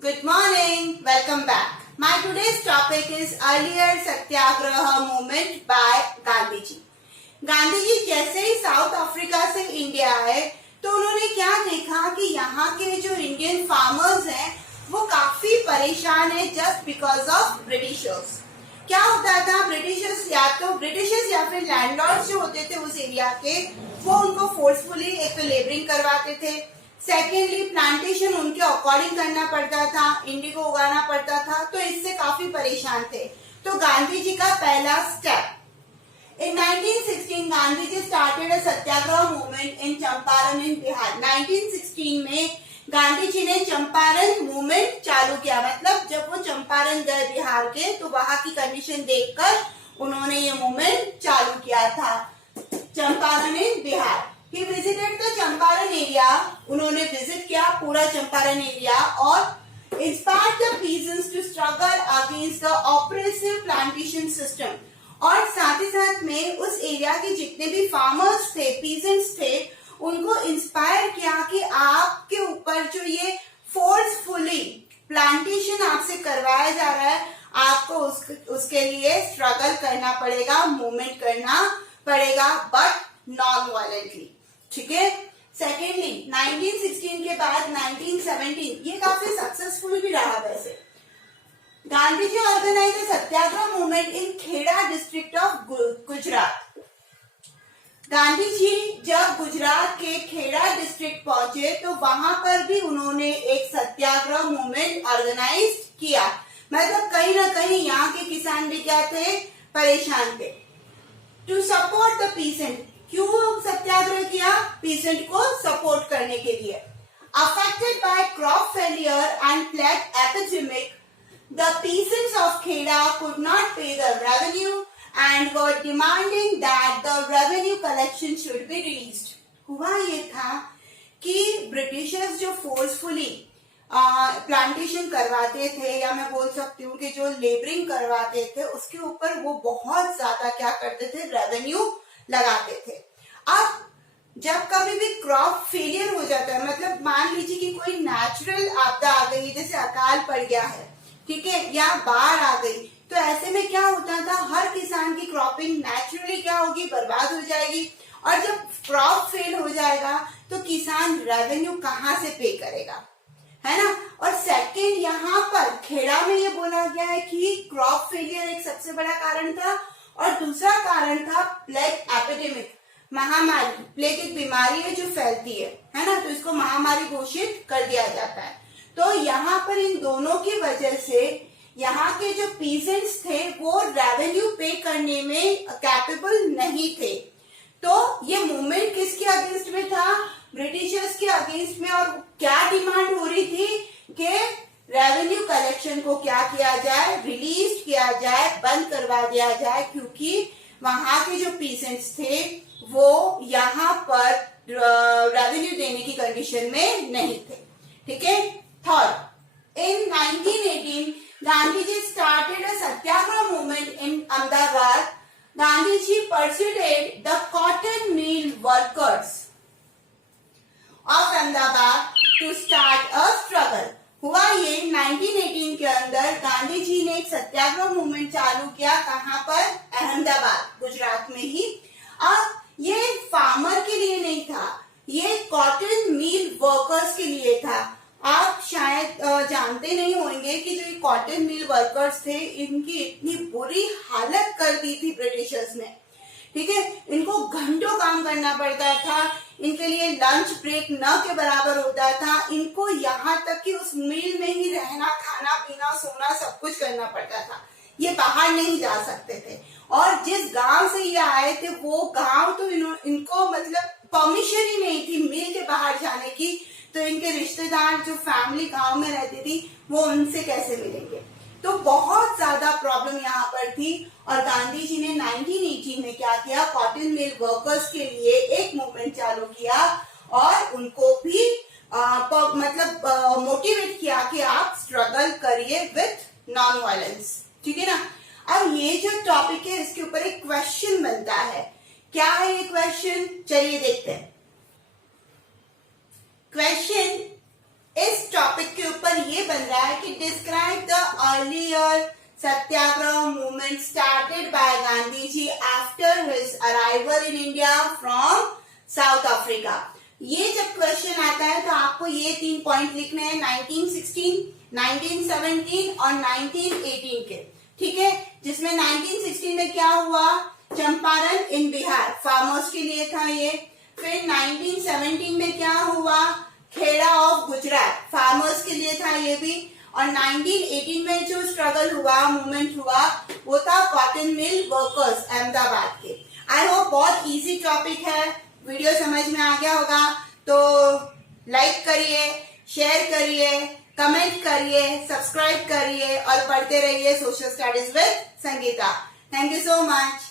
Good morning. Welcome back. My today's topic is earlier Satyagraha movement by Gandhi ji. Gandhi ji जैसे ही south Africa से India आए तो उन्होंने क्या देखा कि यहाँ के जो इंडियन फार्मर्स हैं वो काफी परेशान है जस्ट बिकॉज ऑफ ब्रिटिशर्स. क्या होता था, ब्रिटिशर्स या फिर लैंडलॉर्ड्स जो होते थे उस एरिया के, वो उनको फोर्सफुली एक तो लेबरिंग करवाते थे. सेकेंडली प्लांटेशन उनके अकॉर्डिंग करना पड़ता था, इंडिगो उगाना पड़ता था, तो इससे काफी परेशान थे. तो गांधी जी का पहला step, in 1916 Gandhi ji started a satyagraha movement in Champaran in Bihar. 1916 में गांधी जी ने चंपारण मूवमेंट चालू किया. मतलब जब वो चंपारण गए बिहार के तो वहां की कंडीशन देखकर उन्होंने ये मूवमेंट चालू किया था. Champaran in Bihar. He visited the Champaran area. उन्होंने विजिट किया पूरा चंपारण एरिया और inspired the peasants to struggle against the oppressive plantation system. और साथ ही साथ में उस एरिया के जितने भी फार्मर्स थे, पीजेंट्स थे, उनको इंस्पायर किया कि आपके ऊपर जो ये फोर्सफुली प्लांटेशन आपसे करवाया जा रहा है, आपको उसके लिए स्ट्रगल करना पड़ेगा, मूवमेंट करना पड़ेगा, बट नॉन वायलेंटली. ठीक है. सेकेंडली 1916 के बाद 1917 ये काफी सक्सेसफुल भी रहा. वैसे Gandhi ji organise satyagraha movement in Kheda district of Gujarat. Gandhi ji जब गुजरात के खेड़ा डिस्ट्रिक्ट पहुंचे तो वहां पर भी उन्होंने एक सत्याग्रह मूवमेंट ऑर्गेनाइज किया. मतलब कहीं ना कहीं यहाँ के किसान भी क्या थे, परेशान थे. To support the peasant. क्यों सत्याग्रह किया? पीसेंट को सपोर्ट करने के लिए. Affected by crop failure and plague epidemic, the peasants of Kheda could not pay the revenue and were demanding that the revenue collection should be released. हुआ ये था कि ब्रिटिशर्स जो फोर्सफुली प्लांटेशन करवाते थे, या मैं बोल सकती हूँ कि जो लेबरिंग करवाते थे, उसके ऊपर वो बहुत ज्यादा क्या करते थे, रेवेन्यू लगाते थे. अब जब कभी भी क्रॉप फेलियर हो जाता है, मतलब मान लीजिए कि कोई नेचुरल आपदा आ गई, जैसे अकाल पड़ गया है, ठीक है, या बाढ़ आ गई, तो ऐसे में क्या होता था, हर किसान की क्रॉपिंग नेचुरली क्या होगी, बर्बाद हो जाएगी. और जब क्रॉप फेल हो जाएगा तो किसान रेवेन्यू कहाँ से पे करेगा, है ना. और सेकंड, यहाँ पर खेड़ा में ये बोला गया है कि क्रॉप फेलियर एक सबसे बड़ा कारण था, और दूसरा कारण था प्लेग एपिडेमिक, महामारी. प्लेग एक बीमारी है जो फैलती है ना, तो इसको महामारी घोषित कर दिया जाता है. तो यहाँ पर इन दोनों की वजह से यहाँ के जो पीजेंट्स थे वो रेवेन्यू पे करने में कैपेबल नहीं थे. तो ये मूवमेंट किसके अगेंस्ट में था, ब्रिटिशर्स के अगेंस्ट में. और क्या डिमांड हो रही थी कि रेवेन्यू कलेक्शन को क्या किया जाए, रिलीज किया जाए, बंद करवा दिया जाए, क्योंकि वहां के जो पीजेंट्स थे वो यहाँ पर रेवेन्यू देने की कंडीशन में नहीं थे. ठीक है. Third, in 1918, Gandhiji started a satyagraha movement in Ahmedabad. Gandhiji persuaded the cotton mill workers of Ahmedabad to start a struggle. हुआ ये 1918 के अंदर गांधी जी ने एक सत्याग्रह मूवमेंट चालू किया. कहाँ पर? अहमदाबाद, गुजरात में ही. अब ये फार्मर के लिए नहीं था, ये कॉटन मिल वर्कर्स के लिए था. आप शायद जानते नहीं होंगे कि जो ये कॉटन मिल वर्कर्स थे, इनकी इतनी बुरी हालत कर दी थी ब्रिटिशर्स ने. ठीक है. इनको घंटों काम करना पड़ता था, इनके लिए लंच ब्रेक न के बराबर होता था. इनको यहाँ तक कि उस मिल में ही रहना, खाना पीना, सोना सब कुछ करना पड़ता था. ये बाहर नहीं जा सकते थे. और जिस गांव से ये आए थे वो गांव तो इनको मतलब परमिशन ही नहीं थी मिल के बाहर जाने की. तो इनके रिश्तेदार जो फैमिली गांव में रहती थी वो उनसे कैसे मिलेंगे. तो बहुत ज्यादा प्रॉब्लम यहाँ पर थी. और गांधी जी ने 1918 में क्या किया, कॉटन मिल वर्कर्स के लिए एक मूवमेंट चालू किया और उनको भी मतलब मोटिवेट किया कि आप स्ट्रगल करिए विथ नॉन वायलेंस. ठीक है ना. अब ये जो टॉपिक है इसके ऊपर एक क्वेश्चन बनता है. क्या है ये क्वेश्चन, चलिए देखते हैं. क्वेश्चन इस टॉपिक के ऊपर ये बन रहा है satyagraha movement started by Gandhi ji after his arrival in India from South Africa. ये जब क्वेश्चन आता है तो आपको ये 3 पॉइंट लिखने हैं, 1916, 1917 और 1918 के, ठीक है। जिसमें 1916 में क्या हुआ, चंपारण इन बिहार फार्मर्स के लिए था ये। फिर 1917 में क्या हुआ, खेड़ा ऑफ गुजरात फार्मर्स के लिए था ये भी। और 1918 में जो स्ट्रगल हुआ, मूवमेंट हुआ, वो था कॉटन मिल वर्कर्स अहमदाबाद के। आई होप बहुत इजी टॉपिक है, वीडियो समझ में आ गया होगा। तो लाइक करिए, शेयर करिए, कमेंट करिए, सब्सक्राइब करिए और पढ़ते रहिए social studies with Sangeeta. Thank you so much.